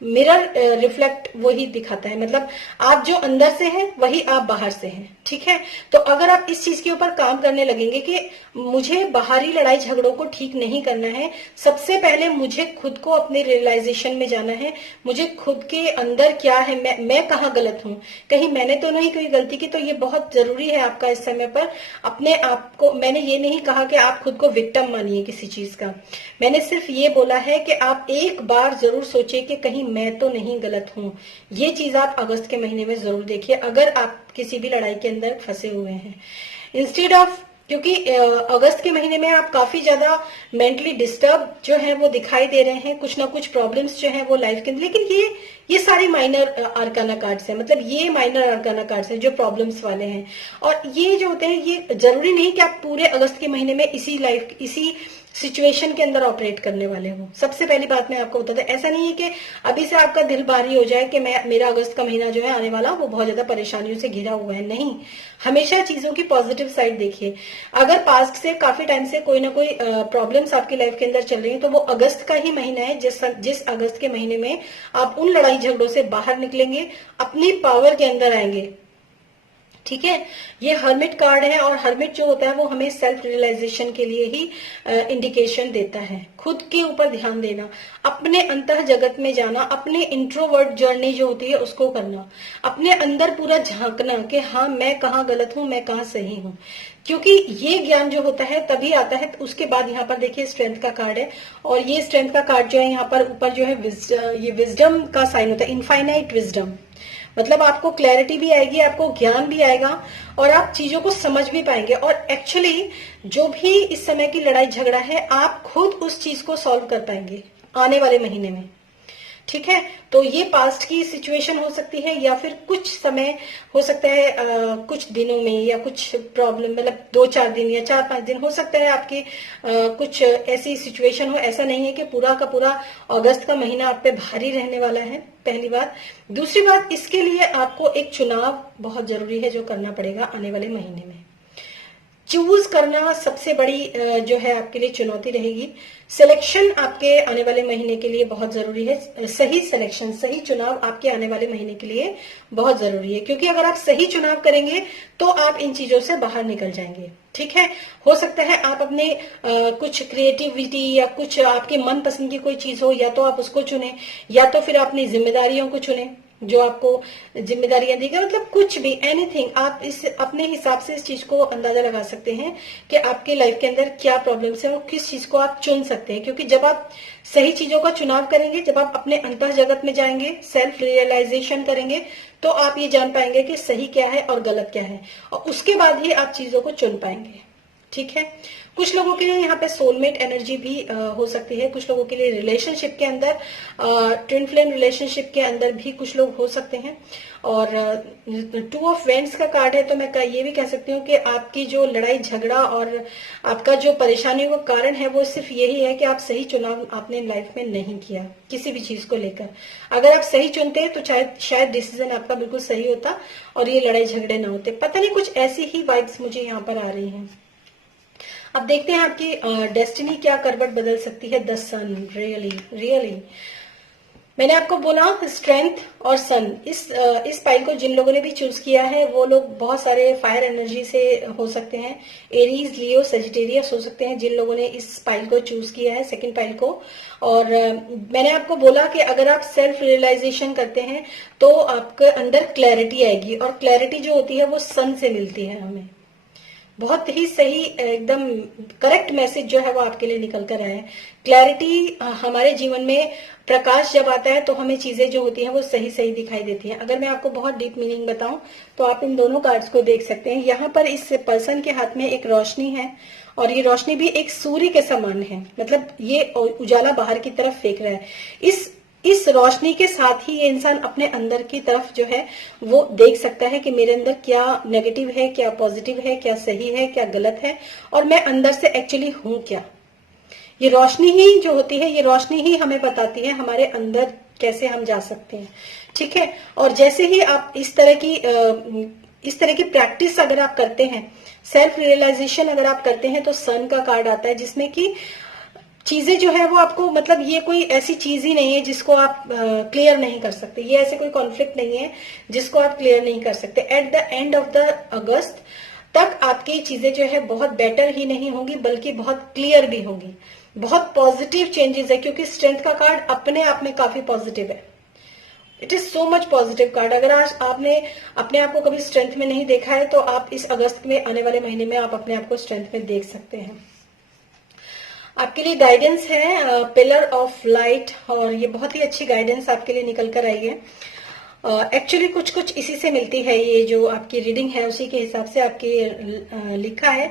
मिरर रिफ्लेक्ट वही दिखाता है, मतलब आप जो अंदर से हैं वही आप बाहर से हैं, ठीक है। तो अगर आप इस चीज के ऊपर काम करने लगेंगे कि मुझे बाहरी लड़ाई झगड़ों को ठीक नहीं करना है, सबसे पहले मुझे खुद को अपने रियलाइजेशन में जाना है, मुझे खुद के अंदर क्या है, मैं कहाँ गलत हूं, कहीं मैंने तो नहीं कोई गलती की। तो ये बहुत जरूरी है आपका इस समय पर अपने आप को, मैंने ये नहीं कहा कि आप खुद को विक्टिम मानिए किसी चीज का, मैंने सिर्फ ये बोला है कि आप एक बार जरूर सोचिए कि कहीं मैं तो नहीं गलत हूं। ये चीज आप अगस्त के महीने में जरूर देखिए अगर आप किसी भी लड़ाई के अंदर फंसे हुए हैं। इंस्टेड ऑफ, क्योंकि अगस्त के महीने में आप काफी ज्यादा मेंटली डिस्टर्ब जो है वो दिखाई दे रहे हैं, कुछ ना कुछ प्रॉब्लम्स जो है वो लाइफ के अंदर, लेकिन ये सारी माइनर आर्काना कार्ड्स हैं, मतलब ये माइनर आर्काना कार्ड्स हैं जो प्रॉब्लम्स वाले हैं। और ये जो होते हैं, ये जरूरी नहीं कि आप पूरे अगस्त के महीने में इसी सिचुएशन के अंदर ऑपरेट करने वाले हो। सबसे पहली बात मैं आपको बता दूं, ऐसा नहीं है कि अभी से आपका दिल भारी हो जाए कि मेरा अगस्त का महीना जो है आने वाला वो बहुत ज्यादा परेशानियों से घिरा हुआ है। नहीं, हमेशा चीजों की पॉजिटिव साइड देखिए। अगर पास्ट से काफी टाइम से कोई ना कोई प्रॉब्लम्स आपकी लाइफ के अंदर चल रही है, तो वो अगस्त का ही महीना है जिस अगस्त के महीने में आप उन लड़ाई झगड़ों से बाहर निकलेंगे, अपनी पावर के अंदर आएंगे, ठीक है। ये हर्मिट कार्ड है और हर्मिट जो होता है वो हमें सेल्फ रियलाइजेशन के लिए ही इंडिकेशन देता है। खुद के ऊपर ध्यान देना, अपने अंतः जगत में जाना, अपने इंट्रोवर्ट जर्नी जो होती है उसको करना, अपने अंदर पूरा झांकना कि हाँ मैं कहाँ गलत हूं, मैं कहाँ सही हूं। क्योंकि ये ज्ञान जो होता है तभी आता है। तो उसके बाद यहाँ पर देखिए स्ट्रेंथ का कार्ड है, और ये स्ट्रेंथ का कार्ड जो है यहाँ पर ऊपर जो है ये विजडम का साइन होता है, इनफाइनाइट विजडम। मतलब आपको क्लैरिटी भी आएगी, आपको ज्ञान भी आएगा और आप चीजों को समझ भी पाएंगे। और एक्चुअली जो भी इस समय की लड़ाई झगड़ा है, आप खुद उस चीज को सॉल्व कर पाएंगे आने वाले महीने में, ठीक है। तो ये पास्ट की सिचुएशन हो सकती है, या फिर कुछ समय हो सकता है कुछ दिनों में, या कुछ प्रॉब्लम मतलब 2-4 दिन या 4-5 दिन हो सकता है आपकी कुछ ऐसी सिचुएशन हो। ऐसा नहीं है कि पूरा का पूरा अगस्त का महीना आप पे भारी रहने वाला है, पहली बात। दूसरी बात, इसके लिए आपको एक चुनाव बहुत जरूरी है जो करना पड़ेगा आने वाले महीने में। चूज करना सबसे बड़ी जो है आपके लिए चुनौती रहेगी। सिलेक्शन आपके आने वाले महीने के लिए बहुत जरूरी है। सही सिलेक्शन, सही चुनाव आपके आने वाले महीने के लिए बहुत जरूरी है, क्योंकि अगर आप सही चुनाव करेंगे तो आप इन चीजों से बाहर निकल जाएंगे, ठीक है। हो सकता है आप अपने कुछ क्रिएटिविटी या कुछ आपके मन पसंद की कोई चीज हो, या तो आप उसको चुने, या तो फिर अपनी जिम्मेदारियों को चुने जो आपको जिम्मेदारियां देगा। मतलब कुछ भी, एनीथिंग, आप इस अपने हिसाब से इस चीज को अंदाजा लगा सकते हैं कि आपके लाइफ के अंदर क्या प्रॉब्लम्स है और किस चीज को आप चुन सकते हैं। क्योंकि जब आप सही चीजों का चुनाव करेंगे, जब आप अपने अंतर जगत में जाएंगे, सेल्फ रियलाइजेशन करेंगे, तो आप ये जान पाएंगे कि सही क्या है और गलत क्या है, और उसके बाद ही आप चीजों को चुन पाएंगे, ठीक है। कुछ लोगों के लिए यहाँ पे सोलमेट एनर्जी भी हो सकती है, कुछ लोगों के लिए रिलेशनशिप के अंदर, ट्विन फ्लेम रिलेशनशिप के अंदर भी कुछ लोग हो सकते हैं। और 2 ऑफ वेंट्स का कार्ड है, तो मैं ये भी कह सकती हूँ कि आपकी जो लड़ाई झगड़ा और आपका जो परेशानियों का कारण है वो सिर्फ यही है कि आप सही चुनाव आपने लाइफ में नहीं किया किसी भी चीज को लेकर। अगर आप सही चुनते हैं तो शायद डिसीजन आपका बिल्कुल सही होता और ये लड़ाई झगड़े ना होते। पता नहीं, कुछ ऐसी ही वाइब्स मुझे यहाँ पर आ रही हैं। अब देखते हैं आपकी डेस्टिनी क्या करवट बदल सकती है। द सन, रियली मैंने आपको बोला स्ट्रेंथ और सन, इस पाइल को जिन लोगों ने भी चूज किया है वो लोग बहुत सारे फायर एनर्जी से हो सकते हैं, एरीज, लियो, सेजिटेरियस हो सकते हैं जिन लोगों ने इस पाइल को चूज किया है, सेकंड पाइल को। और मैंने आपको बोला कि अगर आप सेल्फ रियलाइजेशन करते हैं तो आपके अंदर क्लैरिटी आएगी, और क्लैरिटी जो होती है वो सन से मिलती है हमें। बहुत ही सही, एकदम करेक्ट मैसेज जो है वो आपके लिए निकल कर आया है। क्लैरिटी, हमारे जीवन में प्रकाश जब आता है तो हमें चीजें जो होती हैं वो सही सही दिखाई देती हैं। अगर मैं आपको बहुत डीप मीनिंग बताऊं तो आप इन दोनों कार्ड्स को देख सकते हैं। यहाँ पर इस पर्सन के हाथ में एक रोशनी है, और ये रोशनी भी एक सूर्य के समान है, मतलब ये उजाला बाहर की तरफ फेंक रहा है। इस रोशनी के साथ ही ये इंसान अपने अंदर की तरफ जो है वो देख सकता है कि मेरे अंदर क्या नेगेटिव है, क्या पॉजिटिव है, क्या सही है, क्या गलत है, और मैं अंदर से एक्चुअली हूं क्या। ये रोशनी ही जो होती है, ये रोशनी ही हमें बताती है हमारे अंदर कैसे हम जा सकते हैं, ठीक है। और जैसे ही आप इस तरह की प्रैक्टिस अगर आप करते हैं, सेल्फ रियलाइजेशन अगर आप करते हैं, तो सन का कार्ड आता है जिसमें कि चीजें जो है वो आपको, मतलब ये कोई ऐसी चीज ही नहीं है जिसको आप क्लियर नहीं कर सकते, ये ऐसे कोई कॉन्फ्लिक्ट नहीं है जिसको आप क्लियर नहीं कर सकते। At the end of the August तक आपकी चीजें जो है बहुत बेटर ही नहीं होंगी बल्कि बहुत क्लियर भी होंगी, बहुत पॉजिटिव चेंजेस है, क्योंकि स्ट्रेंथ का कार्ड अपने आप में काफी पॉजिटिव है। It is so much positive card. अगर आज आपने अपने आप को कभी स्ट्रेंथ में नहीं देखा है तो आप इस अगस्त में आने वाले महीने में आप अपने आप को स्ट्रेंथ में देख सकते हैं। आपके लिए गाइडेंस है पिलर ऑफ लाइट, और ये बहुत ही अच्छी गाइडेंस आपके लिए निकल कर आई है। एक्चुअली कुछ इसी से मिलती है, ये जो आपकी रीडिंग है उसी के हिसाब से आपके लिखा है।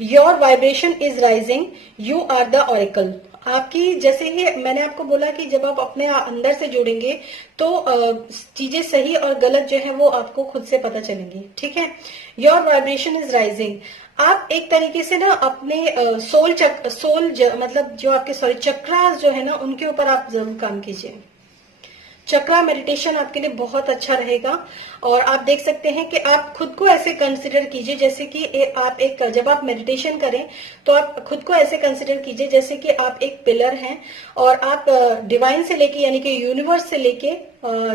Your vibration is rising, you are the oracle. आपकी, जैसे ही मैंने आपको बोला कि जब आप अपने अंदर से जुड़ेंगे तो चीजें सही और गलत जो है वो आपको खुद से पता चलेंगी, ठीक है। योर वाइब्रेशन इज राइजिंग, आप एक तरीके से ना अपने मतलब जो आपके चक्रास जो है ना उनके ऊपर आप जरूर काम कीजिए। चक्रा मेडिटेशन आपके लिए बहुत अच्छा रहेगा, और आप देख सकते हैं कि आप खुद को ऐसे कंसिडर कीजिए जैसे कि जब आप मेडिटेशन करें तो आप खुद को ऐसे कंसिडर कीजिए जैसे कि आप एक पिलर हैं, और आप डिवाइन से लेके यानी कि यूनिवर्स से लेके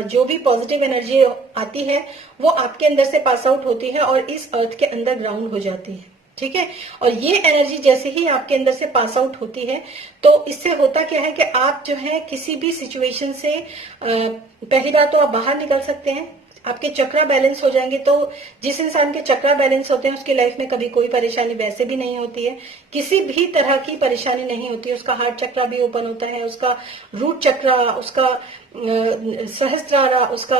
जो भी पॉजिटिव एनर्जी आती है वो आपके अंदर से पास आउट होती है और इस अर्थ के अंदर ग्राउंड हो जाती है, ठीक है। और ये एनर्जी जैसे ही आपके अंदर से पास आउट होती है तो इससे होता क्या है कि आप जो है किसी भी सिचुएशन से पहली बार तो आप बाहर निकल सकते हैं, आपके चक्रा बैलेंस हो जाएंगे। तो जिस इंसान के चक्रा बैलेंस होते हैं उसकी लाइफ में कभी कोई परेशानी वैसे भी नहीं होती है, किसी भी तरह की परेशानी नहीं होती है। उसका हार्ट चक्रा भी ओपन होता है, उसका रूट चक्रा, उसका सहस्त्रारा, उसका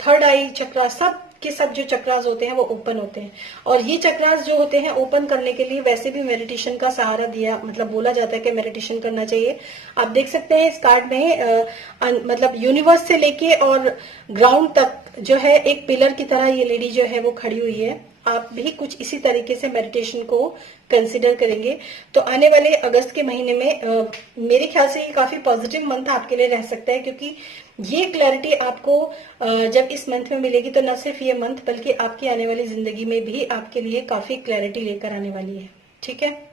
थर्ड आई चक्रा, सब के सब जो चक्रास होते हैं वो ओपन होते हैं। और ये चक्रास जो होते हैं ओपन करने के लिए वैसे भी मेडिटेशन का सहारा दिया, मतलब बोला जाता है कि मेडिटेशन करना चाहिए। आप देख सकते हैं इस कार्ड में मतलब यूनिवर्स से लेके और ग्राउंड तक जो है एक पिलर की तरह ये लेडी जो है वो खड़ी हुई है। आप भी कुछ इसी तरीके से मेडिटेशन को कंसिडर करेंगे तो आने वाले अगस्त के महीने में मेरे ख्याल से ये काफी पॉजिटिव मंथ आपके लिए रह सकता है, क्योंकि ये क्लैरिटी आपको जब इस मंथ में मिलेगी तो न सिर्फ ये मंथ बल्कि आपकी आने वाली जिंदगी में भी आपके लिए काफी क्लैरिटी लेकर आने वाली है, ठीक है।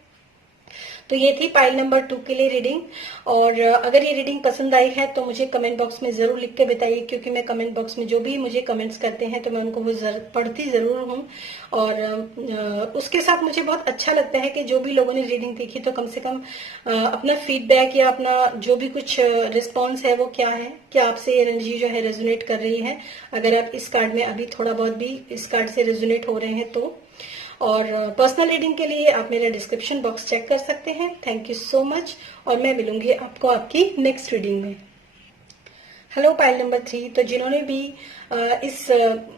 तो ये थी पाइल नंबर 2 के लिए रीडिंग। और अगर ये रीडिंग पसंद आई है तो मुझे कमेंट बॉक्स में जरूर लिख के बताइए, क्योंकि मैं कमेंट बॉक्स में जो भी मुझे कमेंट्स करते हैं तो मैं उनको वो पढ़ती जरूर हूँ। और उसके साथ मुझे बहुत अच्छा लगता है कि जो भी लोगों ने रीडिंग देखी तो कम से कम अपना फीडबैक या अपना जो भी कुछ रिस्पॉन्स है वो क्या है, क्या आपसे एनर्जी जो है रेजोनेट कर रही है। अगर आप इस कार्ड में अभी थोड़ा बहुत भी इस कार्ड से रेजोनेट हो रहे हैं तो। और पर्सनल रीडिंग के लिए आप मेरा डिस्क्रिप्शन बॉक्स चेक कर सकते हैं। थैंक यू सो मच, और मैं मिलूंगी आपको आपकी नेक्स्ट रीडिंग में। Hello pile number 3। तो जिन्होंने भी इस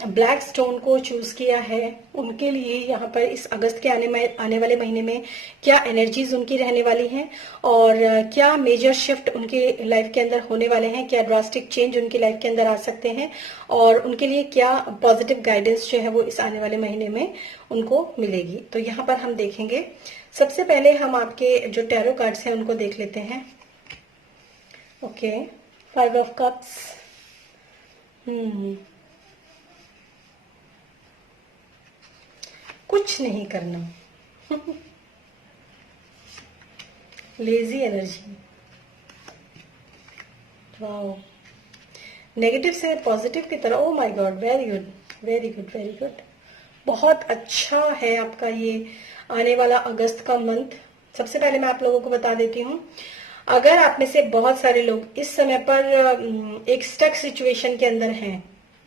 ब्लैक स्टोन को चूज किया है उनके लिए यहाँ पर इस अगस्त के आने वाले महीने में क्या एनर्जीज उनकी रहने वाली हैं और क्या मेजर शिफ्ट उनके लाइफ के अंदर होने वाले हैं, क्या ड्रास्टिक चेंज उनकी लाइफ के अंदर आ सकते हैं और उनके लिए क्या पॉजिटिव गाइडेंस जो है वो इस आने वाले महीने में उनको मिलेगी। तो यहाँ पर हम देखेंगे। सबसे पहले हम आपके जो टैरो कार्ड्स हैं उनको देख लेते हैं। Okay, 5 of cups. कुछ नहीं करना। Lazy energy. वाओ, नेगेटिव से पॉजिटिव की तरह। Oh my God, very good very good very good. बहुत अच्छा है आपका ये आने वाला अगस्त का मंथ। सबसे पहले मैं आप लोगों को बता देती हूँ, अगर आप में से बहुत सारे लोग इस समय पर एक स्टक सिचुएशन के अंदर हैं,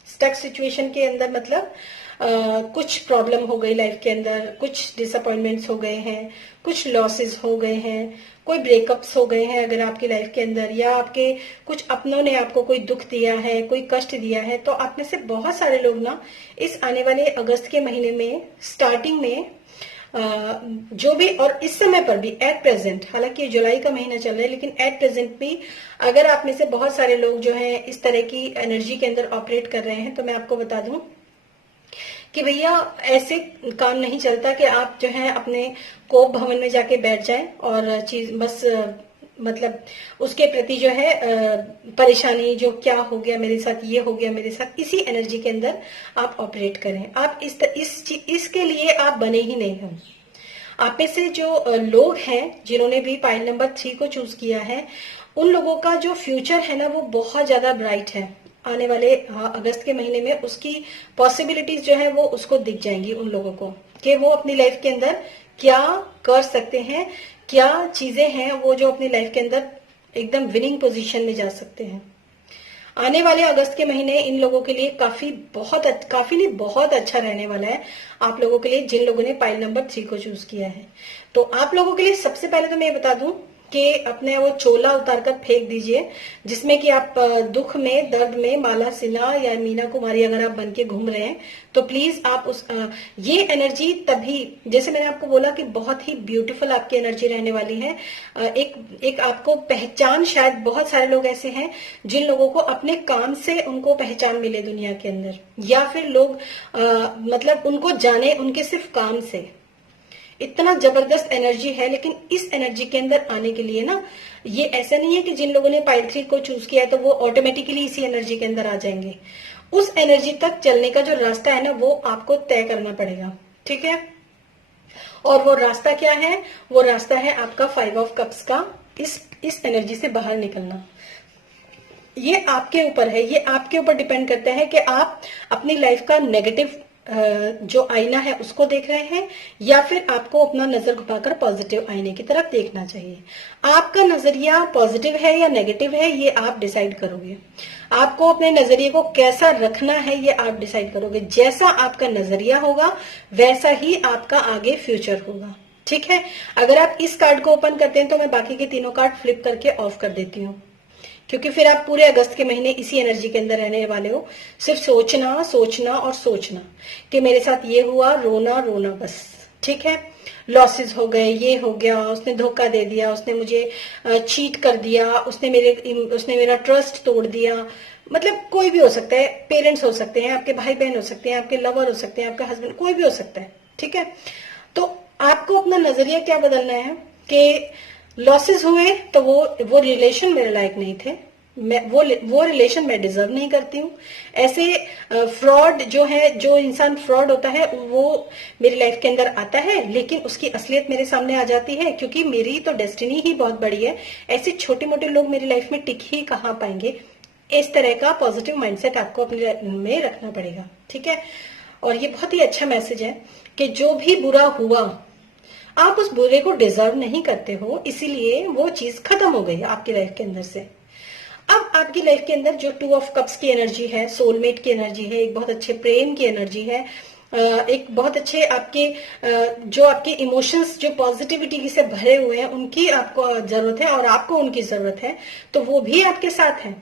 स्टक सिचुएशन के अंदर मतलब कुछ प्रॉब्लम हो गई लाइफ के अंदर, कुछ डिसअपॉइंटमेंट्स हो गए हैं, कुछ लॉसेस हो गए हैं, कोई ब्रेकअप्स हो गए हैं अगर आपकी लाइफ के अंदर, या आपके कुछ अपनों ने आपको कोई दुख दिया है, कोई कष्ट दिया है, तो आप में से बहुत सारे लोग ना इस आने वाले अगस्त के महीने में स्टार्टिंग में जो भी, और इस समय पर भी एट प्रेजेंट, हालांकि जुलाई का महीना चल रहा है लेकिन एट प्रेजेंट भी अगर आप में से बहुत सारे लोग जो हैं इस तरह की एनर्जी के अंदर ऑपरेट कर रहे हैं, तो मैं आपको बता दूं कि भैया ऐसे काम नहीं चलता कि आप जो है अपने कोप भवन में जाके बैठ जाएं और चीज बस मतलब उसके प्रति जो है परेशानी, जो क्या हो गया मेरे साथ, ये हो गया मेरे साथ, इसी एनर्जी के अंदर आप ऑपरेट करें। आप इसके लिए आप बने ही नहीं हो। आप में से जो लोग हैं जिन्होंने भी पाइल नंबर 3 को चूज किया है, उन लोगों का जो फ्यूचर है ना वो बहुत ज्यादा ब्राइट है। आने वाले अगस्त के महीने में उसकी पॉसिबिलिटीज जो है वो उसको दिख जाएंगी उन लोगों को कि वो अपनी लाइफ के अंदर क्या कर सकते हैं, क्या चीजें हैं वो जो अपनी लाइफ के अंदर एकदम विनिंग पोजीशन में जा सकते हैं। आने वाले अगस्त के महीने इन लोगों के लिए काफी नहीं बहुत अच्छा रहने वाला है आप लोगों के लिए जिन लोगों ने पाइल नंबर 3 को चूज किया है। तो आप लोगों के लिए सबसे पहले तो मैं बता दूं कि अपने वो चोला उतार कर फेंक दीजिए जिसमें कि आप दुख में, दर्द में माला सिन्हा या मीना कुमारी अगर आप बन के घूम रहे हैं, तो प्लीज आप उस ये एनर्जी तभी, जैसे मैंने आपको बोला कि बहुत ही ब्यूटीफुल आपकी एनर्जी रहने वाली है। एक आपको पहचान, शायद बहुत सारे लोग ऐसे हैं जिन लोगों को अपने काम से उनको पहचान मिले दुनिया के अंदर, या फिर लोग मतलब उनको जाने उनके सिर्फ काम से। इतना जबरदस्त एनर्जी है, लेकिन इस एनर्जी के अंदर आने के लिए ना, ये ऐसा नहीं है कि जिन लोगों ने पाइल 3 को चूज किया है तो वो ऑटोमेटिकली इसी एनर्जी के अंदर आ जाएंगे। उस एनर्जी तक चलने का जो रास्ता है ना वो आपको तय करना पड़ेगा, ठीक है। और वो रास्ता क्या है? वो रास्ता है आपका 5 ऑफ कप्स का, इस एनर्जी से बाहर निकलना। ये आपके ऊपर है, ये आपके ऊपर डिपेंड करता है कि आप अपनी लाइफ का नेगेटिव जो आईना है उसको देख रहे हैं या फिर आपको अपना नजर घुमाकर पॉजिटिव आईने की तरफ देखना चाहिए। आपका नजरिया पॉजिटिव है या नेगेटिव है ये आप डिसाइड करोगे। आपको अपने नजरिए को कैसा रखना है ये आप डिसाइड करोगे। जैसा आपका नजरिया होगा वैसा ही आपका आगे फ्यूचर होगा, ठीक है। अगर आप इस कार्ड को ओपन करते हैं तो मैं बाकी के तीनों कार्ड फ्लिप करके ऑफ कर देती हूँ, क्योंकि फिर आप पूरे अगस्त के महीने इसी एनर्जी के अंदर रहने वाले हो। सिर्फ सोचना सोचना और सोचना कि मेरे साथ ये हुआ, रोना रोना बस, ठीक है। लॉसेस हो गए, ये हो गया, उसने धोखा दे दिया, उसने मुझे चीट कर दिया, उसने मेरा ट्रस्ट तोड़ दिया। मतलब कोई भी हो सकता है, पेरेंट्स हो सकते हैं, आपके भाई बहन हो सकते हैं, आपके लवर हो सकते हैं, आपके हस्बैंड, कोई भी हो सकता है, ठीक है। तो आपको अपना नजरिया क्या बदलना है कि लॉसेस हुए तो वो रिलेशन मेरे लायक नहीं थे, मैं वो रिलेशन मैं डिजर्व नहीं करती हूँ। ऐसे फ्रॉड जो है, जो इंसान फ्रॉड होता है वो मेरी लाइफ के अंदर आता है, लेकिन उसकी असलियत मेरे सामने आ जाती है क्योंकि मेरी तो डेस्टिनी ही बहुत बड़ी है। ऐसे छोटे मोटे लोग मेरी लाइफ में टिक ही कहाँ पाएंगे। इस तरह का पॉजिटिव माइंडसेट आपको अपने में रखना पड़ेगा, ठीक है। और ये बहुत ही अच्छा मैसेज है कि जो भी बुरा हुआ आप उस बुरे को डिजर्व नहीं करते हो, इसीलिए वो चीज खत्म हो गई आपकी लाइफ के अंदर से। अब आपकी लाइफ के अंदर जो 2 ऑफ कप्स की एनर्जी है, सोलमेट की एनर्जी है, एक बहुत अच्छे प्रेम की एनर्जी है, एक बहुत अच्छे आपके जो आपके इमोशंस जो पॉजिटिविटी से भरे हुए हैं उनकी आपको जरूरत है और आपको उनकी जरूरत है, तो वो भी आपके साथ है।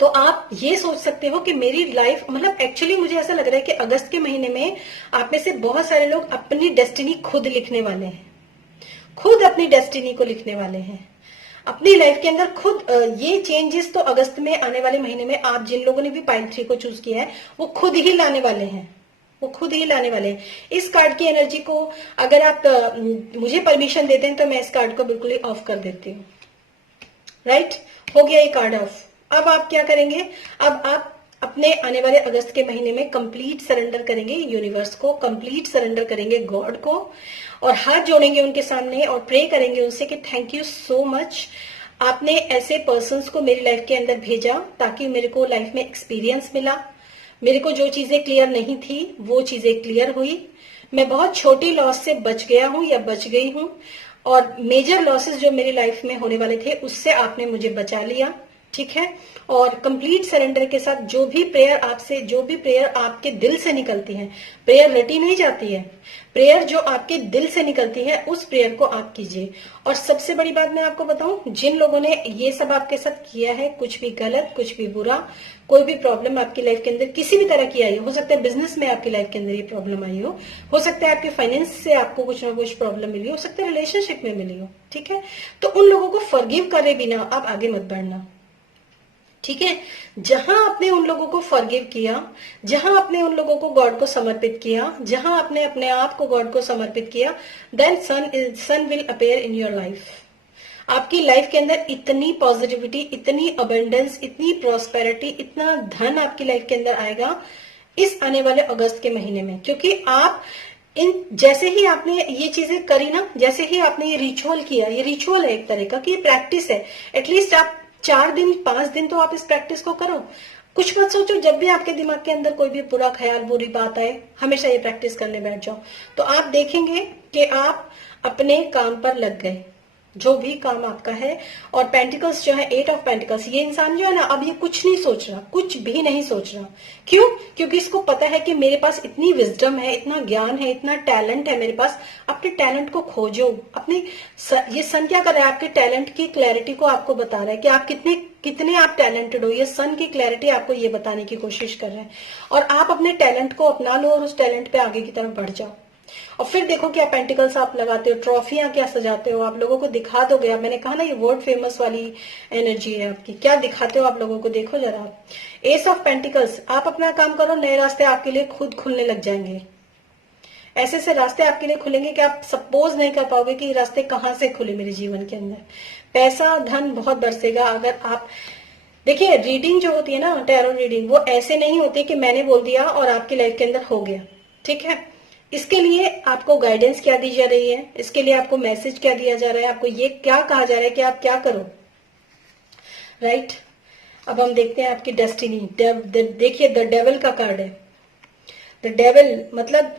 तो आप ये सोच सकते हो कि मेरी लाइफ, मतलब एक्चुअली मुझे ऐसा लग रहा है कि अगस्त के महीने में आप में से बहुत सारे लोग अपनी डेस्टिनी खुद लिखने वाले हैं, खुद अपनी डेस्टिनी को लिखने वाले हैं अपनी लाइफ के अंदर खुद। ये चेंजेस तो अगस्त में आने वाले महीने में आप जिन लोगों ने भी पाइल 3 को चूज किया है वो खुद ही लाने वाले हैं, वो खुद ही लाने वाले हैं। इस कार्ड की एनर्जी को अगर आप मुझे परमिशन देते हैं तो मैं इस कार्ड को बिल्कुल ही ऑफ कर देती हूँ। राइट, हो गया ये कार्ड ऑफ। अब आप क्या करेंगे, अब आप अपने आने वाले अगस्त के महीने में कंप्लीट सरेंडर करेंगे यूनिवर्स को, कंप्लीट सरेंडर करेंगे गॉड को, और हाथ जोड़ेंगे उनके सामने और प्रे करेंगे उनसे कि थैंक यू सो मच, आपने ऐसे पर्सन्स को मेरी लाइफ के अंदर भेजा ताकि मेरे को लाइफ में एक्सपीरियंस मिला, मेरे को जो चीजें क्लियर नहीं थी वो चीजें क्लियर हुई, मैं बहुत छोटी लॉस से बच गया हूं या बच गई हूं, और मेजर लॉसेस जो मेरी लाइफ में होने वाले थे उससे आपने मुझे बचा लिया। ठीक है, और कंप्लीट सरेंडर के साथ जो भी प्रेयर आपसे, जो भी प्रेयर आपके दिल से निकलती है, प्रेयर रटी नहीं जाती है, प्रेयर जो आपके दिल से निकलती है उस प्रेयर को आप कीजिए। और सबसे बड़ी बात मैं आपको बताऊं, जिन लोगों ने ये सब आपके साथ किया है, कुछ भी गलत, कुछ भी बुरा, कोई भी प्रॉब्लम आपकी लाइफ के अंदर किसी भी तरह की आई हो सकता है बिजनेस में आपकी लाइफ के अंदर ये प्रॉब्लम आई हो सकता है आपके फाइनेंस से आपको कुछ ना कुछ प्रॉब्लम मिली हो सकता है रिलेशनशिप में मिली हो। ठीक है, तो उन लोगों को फॉरगिव करे बिना आप आगे मत बढ़ना। ठीक है, जहां आपने उन लोगों को फॉरगिव किया, जहां आपने उन लोगों को गॉड को समर्पित किया, जहां आपने अपने आप को गॉड को समर्पित किया, then sun will appear in your life. आपकी लाइफ के अंदर इतनी पॉजिटिविटी, इतनी अबंडेंस, इतनी प्रॉस्पेरिटी, इतना धन आपकी लाइफ के अंदर आएगा इस आने वाले अगस्त के महीने में, क्योंकि आप इन जैसे ही आपने ये चीजें करी ना, जैसे ही आपने ये रिचुअल किया, ये रिचुअल है एक तरह का कि ये प्रैक्टिस है, एटलीस्ट आप 4 दिन 5 दिन तो आप इस प्रैक्टिस को करो। कुछ मत सोचो, जब भी आपके दिमाग के अंदर कोई भी बुरा ख्याल, बुरी बात आए, हमेशा ये प्रैक्टिस करने बैठ जाओ, तो आप देखेंगे कि आप अपने काम पर लग गए, जो भी काम आपका है। और पेंटिकल्स जो है, 8 ऑफ पेंटिकल्स, ये इंसान जो है ना अब ये कुछ नहीं सोच रहा, कुछ भी नहीं सोच रहा। क्यों? क्योंकि इसको पता है कि मेरे पास इतनी विजडम है, इतना ज्ञान है, इतना टैलेंट है मेरे पास। अपने टैलेंट को खोजो, अपने ये सन क्या कर रहा है, आपके टैलेंट की क्लैरिटी को आपको बता रहा है कि आप कितने आप टैलेंटेड हो। ये सन की क्लैरिटी आपको ये बताने की कोशिश कर रहे हैं, और आप अपने टैलेंट को अपना लो और उस टैलेंट पे आगे की तरफ बढ़ जाओ। और फिर देखो क्या पेंटिकल्स आप लगाते हो, ट्रॉफियां क्या सजाते हो, आप लोगों को दिखा दोगे। अब मैंने कहा ना ये वर्ल्ड फेमस वाली एनर्जी है आपकी, क्या दिखाते हो आप लोगों को, देखो जरा आप। एस ऑफ पेंटिकल्स, आप अपना काम करो, नए रास्ते आपके लिए खुद खुलने लग जाएंगे। ऐसे ऐसे रास्ते आपके लिए खुलेंगे कि आप सपोज नहीं कर पाओगे कि ये रास्ते कहाँ से खुले मेरे जीवन के अंदर। पैसा धन बहुत बरसेगा अगर आप देखिए। रीडिंग जो होती है ना, टैरो रीडिंग, वो ऐसे नहीं होती कि मैंने बोल दिया और आपकी लाइफ के अंदर हो गया। ठीक है, इसके लिए आपको गाइडेंस क्या दी जा रही है, इसके लिए आपको मैसेज क्या दिया जा रहा है, आपको ये क्या कहा जा रहा है कि आप क्या करो। राइट, अब हम देखते हैं आपकी डेस्टिनी। देखिए द डेविल का कार्ड है। द डेविल मतलब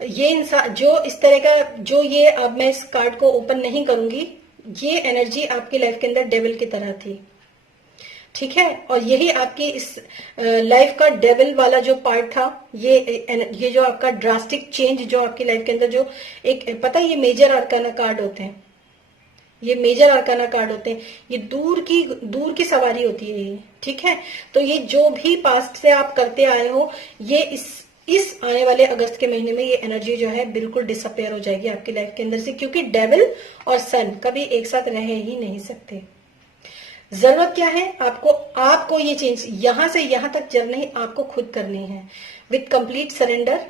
ये इंसान जो इस तरह का, जो ये, अब मैं इस कार्ड को ओपन नहीं करूंगी, ये एनर्जी आपकी लाइफ के अंदर डेविल की तरह थी। ठीक है, और यही आपकी इस लाइफ का डेविल वाला जो पार्ट था, ये जो आपका ड्रास्टिक चेंज जो आपकी लाइफ के अंदर जो एक, पता है ये मेजर आर्काना कार्ड होते हैं, ये मेजर आर्काना कार्ड होते हैं, ये दूर की सवारी होती है ये। ठीक है, तो ये जो भी पास्ट से आप करते आए हो, ये इस आने वाले अगस्त के महीने में ये एनर्जी जो है बिल्कुल डिसअपेयर हो जाएगी आपकी लाइफ के अंदर से, क्योंकि डेविल और सन कभी एक साथ रह ही नहीं सकते। जरूरत क्या है आपको ये चेंज यहां से यहां तक जर्नी आपको खुद करनी है, with complete surrender,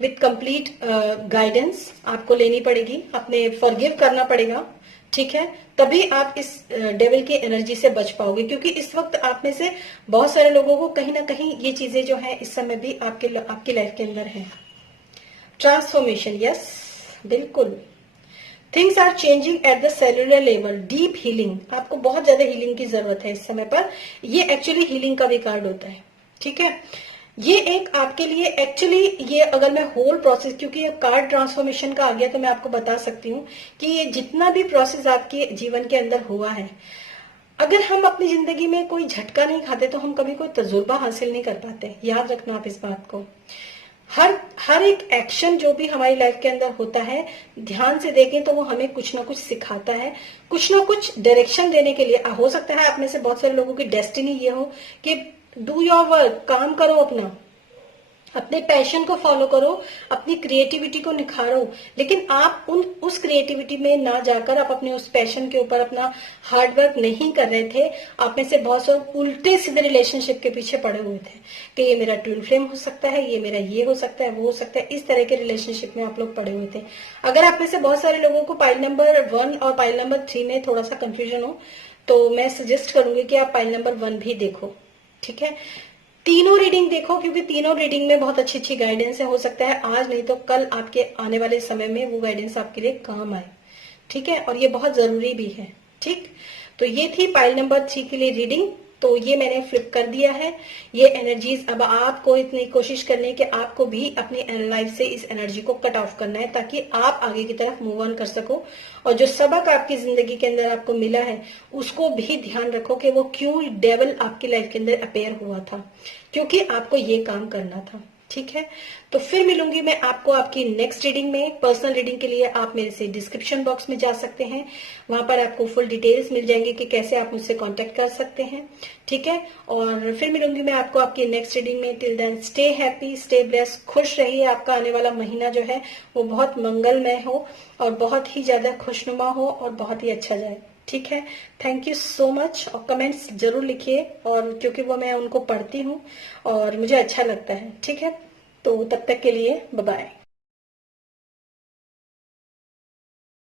with complete guidance आपको लेनी पड़ेगी, अपने फॉरगिव करना पड़ेगा। ठीक है, तभी आप इस डेविल की एनर्जी से बच पाओगे, क्योंकि इस वक्त आप में से बहुत सारे लोगों को कहीं ना कहीं ये चीजें जो है इस समय भी आपकी लाइफ के अंदर है। ट्रांसफॉर्मेशन, यस बिल्कुल। Things are changing at the cellular level, deep healing, आपको बहुत ज्यादा हीलिंग की जरूरत है इस समय पर। ये एक्चुअली हीलिंग का भी कार्ड होता है। ठीक है, ये एक आपके लिए एक्चुअली, ये अगर मैं होल प्रोसेस, क्योंकि ये कार्ड ट्रांसफॉर्मेशन का आ गया तो मैं आपको बता सकती हूँ कि ये जितना भी प्रोसेस आपके जीवन के अंदर हुआ है, अगर हम अपनी जिंदगी में कोई झटका नहीं खाते तो हम कभी कोई तजुर्बा हासिल नहीं कर पाते। याद रखना आप इस बात को। हर एक एक्शन जो भी हमारी लाइफ के अंदर होता है, ध्यान से देखें तो वो हमें कुछ ना कुछ सिखाता है, कुछ ना कुछ डायरेक्शन देने के लिए। हो सकता है आप में से बहुत सारे लोगों की डेस्टिनी ये हो कि डू योर वर्क, काम करो, अपने पैशन को फॉलो करो, अपनी क्रिएटिविटी को निखारो, लेकिन आप उस क्रिएटिविटी में ना जाकर आप अपने उस पैशन के ऊपर अपना हार्ड वर्क नहीं कर रहे थे। आप में से बहुत सारे उल्टे सीधे रिलेशनशिप के पीछे पड़े हुए थे कि ये मेरा ट्विन फ्लेम हो सकता है, ये मेरा ये हो सकता है, वो हो सकता है, इस तरह के रिलेशनशिप में आप लोग पड़े हुए थे। अगर आप में से बहुत सारे लोगों को पाइल नंबर 1 और पाइल नंबर 3 में थोड़ा सा कंफ्यूजन हो, तो मैं सजेस्ट करूंगी कि आप पाइल नंबर 1 भी देखो, ठीक है। तीनों रीडिंग देखो, क्योंकि तीनों रीडिंग में बहुत अच्छी अच्छी गाइडेंस है। हो सकता है आज नहीं तो कल आपके आने वाले समय में वो गाइडेंस आपके लिए काम आए, ठीक है, और ये बहुत जरूरी भी है, ठीक। तो ये थी पाइल नंबर 3 के लिए रीडिंग। तो ये मैंने फ्लिप कर दिया है ये एनर्जीज। अब आपको इतनी कोशिश करनी है कि आपको भी अपनी लाइफ से इस एनर्जी को कट ऑफ करना है, ताकि आप आगे की तरफ मूव ऑन कर सको। और जो सबक आपकी जिंदगी के अंदर आपको मिला है उसको भी ध्यान रखो कि वो क्यों डेविल आपकी लाइफ के अंदर अपेयर हुआ था, क्योंकि आपको ये काम करना था, ठीक है। तो फिर मिलूंगी मैं आपको आपकी नेक्स्ट रीडिंग में। पर्सनल रीडिंग के लिए आप मेरे से डिस्क्रिप्शन बॉक्स में जा सकते हैं, वहां पर आपको फुल डिटेल्स मिल जाएंगे कि कैसे आप मुझसे कांटेक्ट कर सकते हैं, ठीक है। और फिर मिलूंगी मैं आपको आपकी नेक्स्ट रीडिंग में। Till then stay happy, stay bless, खुश रहिए। आपका आने वाला महीना जो है वो बहुत मंगलमय हो और बहुत ही ज्यादा खुशनुमा हो और बहुत ही अच्छा जाए, ठीक है। Thank you so much. और कमेंट्स जरूर लिखिए, और क्योंकि वो मैं उनको पढ़ती हूँ और मुझे अच्छा लगता है, ठीक है। तो तब तक के लिए बाय बाय।